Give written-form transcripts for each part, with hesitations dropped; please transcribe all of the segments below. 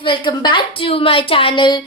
Welcome back to my channel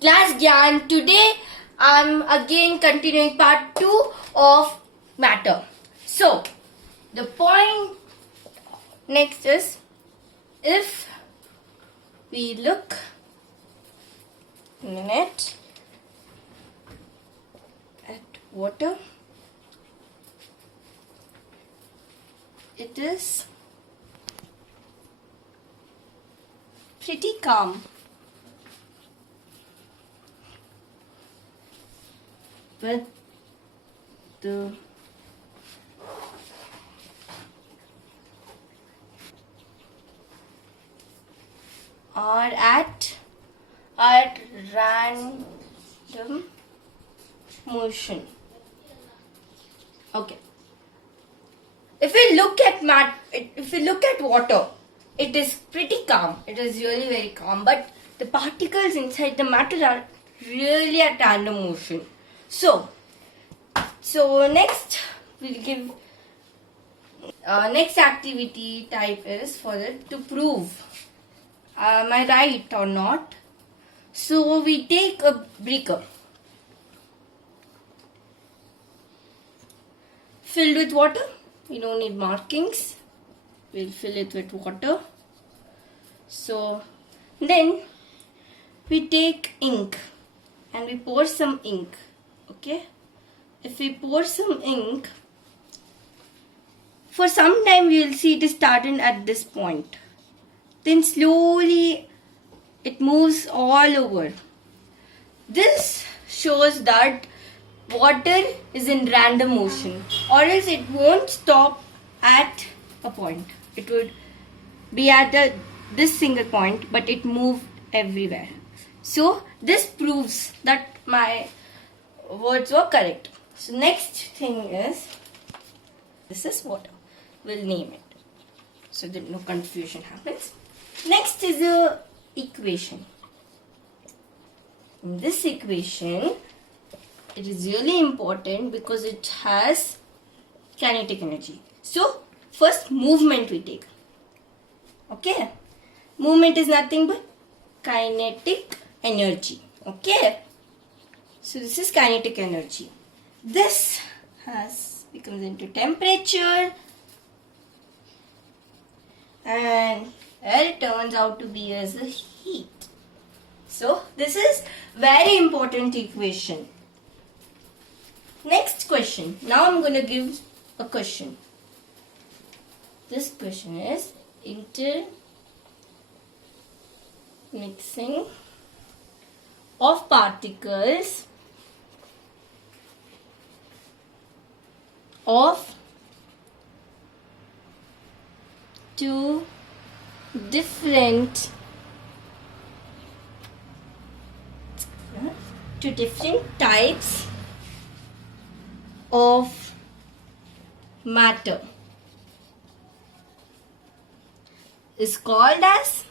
Class Gyan. Today I'm again continuing part 2 of matter. So the point next is, if we look at water, it is pretty calm. But the are at random motion. Okay. If we look at water, it is pretty calm. It is really very calm. But the particles inside the matter are really at random motion. So next we'll give next activity type is for it to prove am I right or not. So we take a beaker filled with water. We don't need markings. We'll fill it with water. So then we take ink and we pour some ink. Okay, if we pour some ink, for some time we will see it is started at this point. Then slowly it moves all over. This shows that water is in random motion, or else it won't stop at a point. It would be at this single point, but it moved everywhere. So this proves that my words were correct. So next thing is, this is water. We'll name it so that no confusion happens. Next is a equation. In this equation, it is really important because it has kinetic energy. So first movement we take. Okay, movement is nothing but kinetic energy. Okay, so this is kinetic energy. This becomes into temperature, and it turns out to be as a heat. So this is very important equation. Next question. Now I'm going to give a question. This question is intermixing of particles of two different types of matter is called as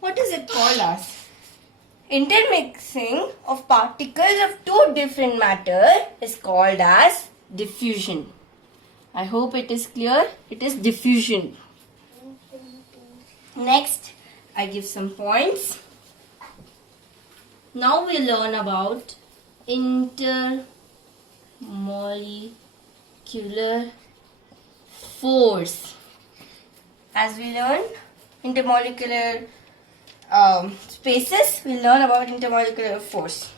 what is it called as? Intermixing of particles of two different matter is called as diffusion. I hope it is clear. It is diffusion. Next, I give some points. Now we learn about intermolecular force. As we learn intermolecular spaces, we learn about intermolecular force.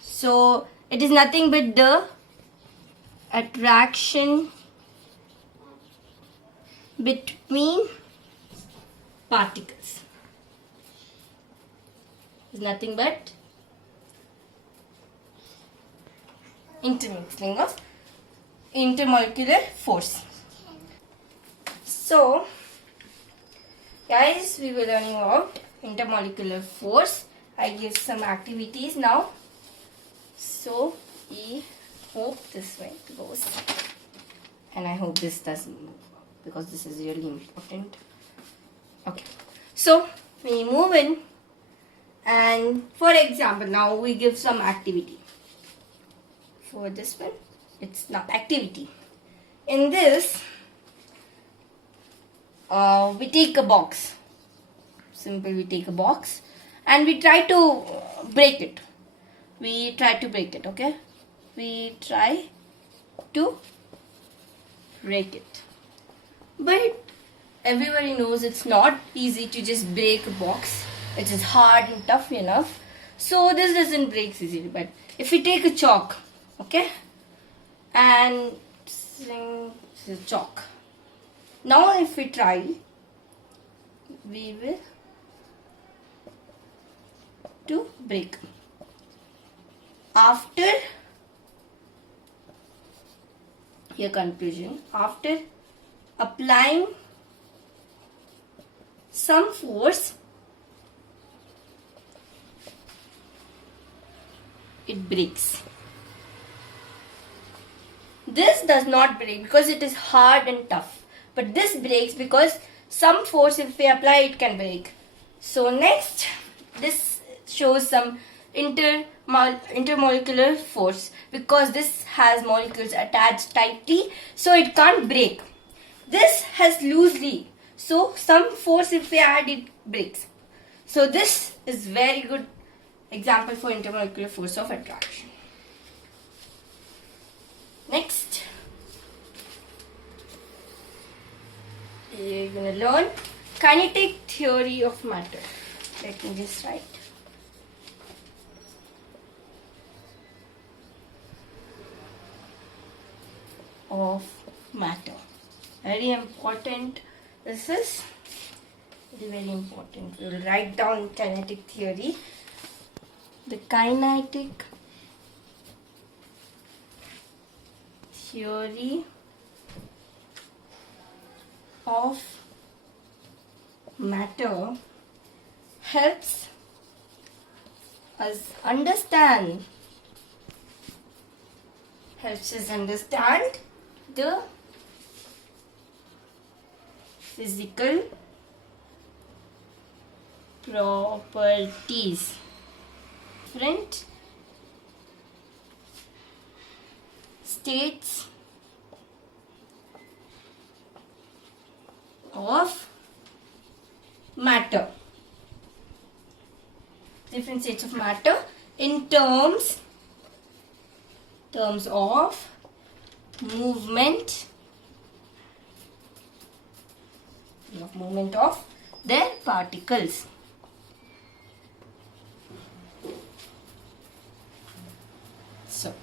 So it is nothing but the attraction between particles. Is nothing but intermixing of intermolecular force. So guys, we were learning about intermolecular force. I give some activities now. So we hope this way goes, and I hope this doesn't move because this is really important. Okay, so we move in, and for example, now we give some activity. For this one, it's not activity. In this, we take a box. Simple, we take a box and we try to break it. Okay? We try to break it. But everybody knows it's not easy to just break a box. It is hard and tough enough. So this doesn't break easily. But if we take a chalk, okay? And this is chalk. Now if we try, we will to break. After, here conclusion, after applying some force, it breaks. This does not break because it is hard and tough. But this breaks because some force, if we apply, it can break. So next, this shows some intermolecular force, because this has molecules attached tightly, so it can't break. This has loosely, so some force, if we add, it breaks. So this is very good example for intermolecular force of attraction. Next, you're going to learn kinetic theory of matter. Let me just write. Of matter. Very important. This is very important. We will write down kinetic theory. The kinetic theory of matter helps us understand the physical properties, different states of matter. Different states of matter in terms of movement of their particles. So,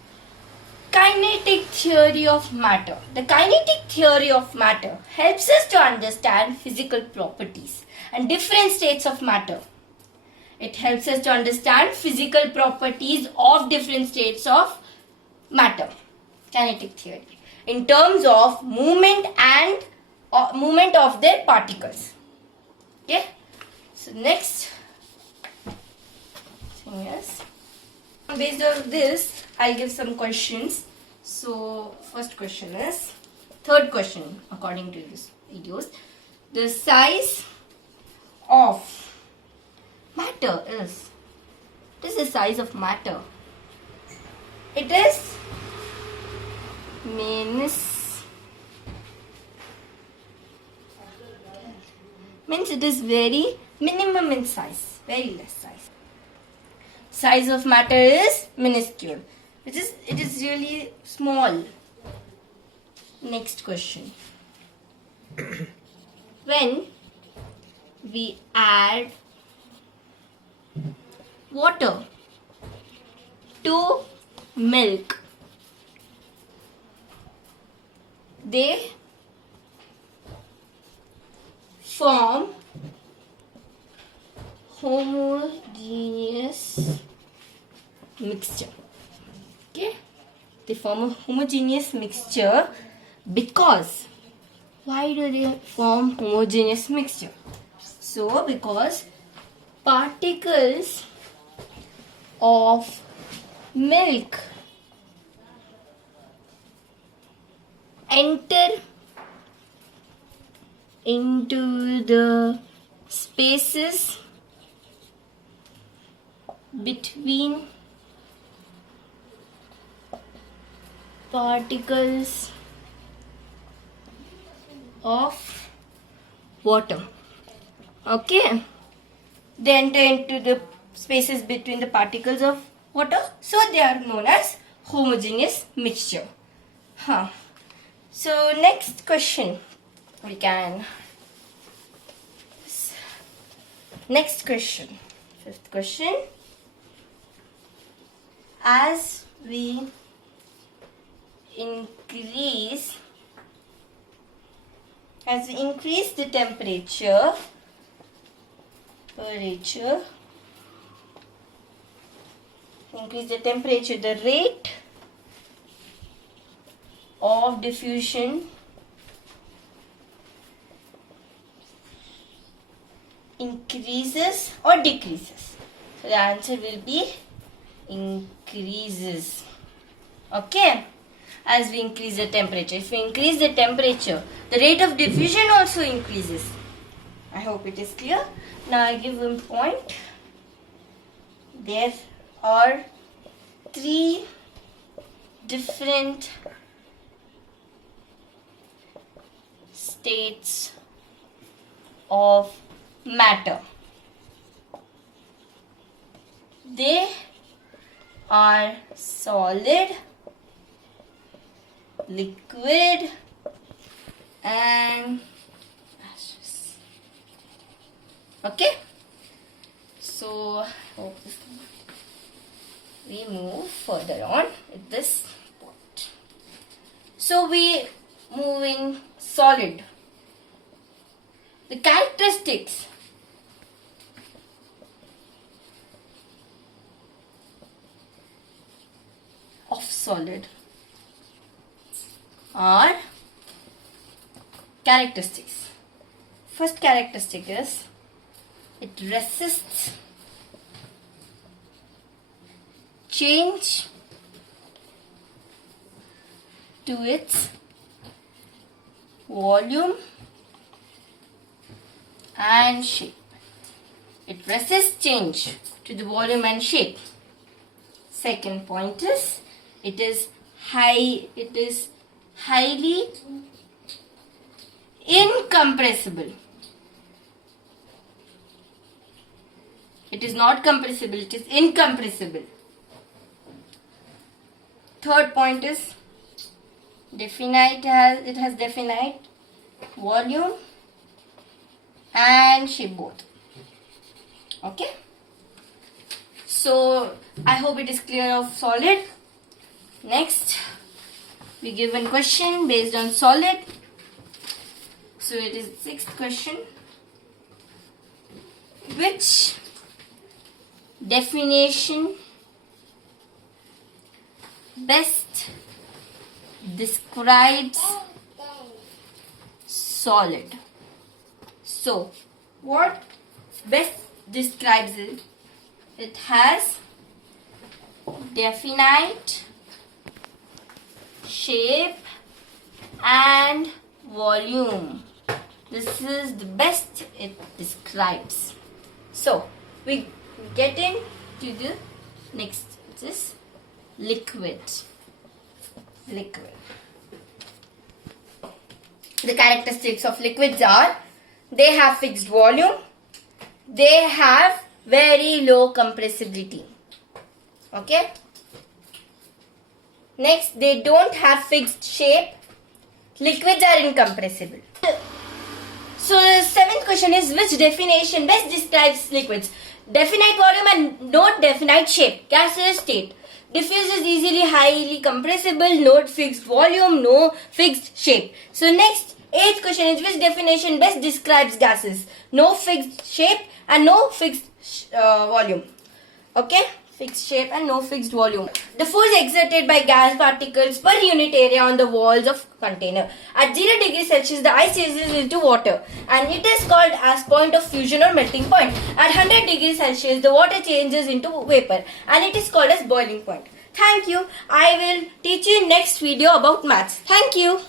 kinetic theory of matter. The kinetic theory of matter helps us to understand physical properties and different states of matter. It helps us to understand physical properties of different states of matter. Kinetic theory in terms of movement and movement of their particles. Okay. So next thing is, based on this, I'll give some questions. So first question is, third question according to this videos, the size of matter is. What is the size of matter? It is means it is very minimum in size, very less size. Size of matter is minuscule. It is really small. Next question. When we add water to milk, they form homogeneous mixture. Okay, they form a homogeneous mixture because, why do they form homogeneous mixture? So because particles of milk enter into the spaces between particles of water. Okay, they enter into the spaces between the particles of water, so they are known as homogeneous mixture. So next question we can. Next question, fifth question. As we increase the temperature, the rate of diffusion increases or decreases? So the answer will be increases. Okay, as we increase the temperature. If we increase the temperature, the rate of diffusion also increases. I hope it is clear. Now I give one point. There are 3 different states of matter. They are solid, liquid, and gaseous. Okay, so we move further on at this point. So we move in solid. The characteristics of solid are characteristics. First characteristic is it resists change to its volume and shape. It resists change to the volume and shape. Second point is it is highly incompressible. It is not compressible, it is incompressible. Third point is it has definite volume and shape both. Okay, so I hope it is clear of solid. Next we give one question based on solid. So it is 6th question. Which definition best describes solid? So what best describes it? It has definite shape and volume. This is the best it describes. So we get into the next, which is liquid. The characteristics of liquids are they have fixed volume, they have very low compressibility. Okay. Next, they don't have fixed shape. Liquids are incompressible. So the 7th question is which definition best describes liquids? Definite volume and no definite shape. Gaseous state. Diffuse is easily highly compressible, no fixed volume, no fixed shape. So next, 8th question is which definition best describes gases? No fixed shape and no fixed volume. Okay, fixed shape and no fixed volume. The force exerted by gas particles per unit area on the walls of container. At 0 degrees Celsius, the ice changes into water and it is called as point of fusion or melting point. At 100 degrees Celsius, the water changes into vapor and it is called as boiling point. Thank you. I will teach you in next video about maths. Thank you.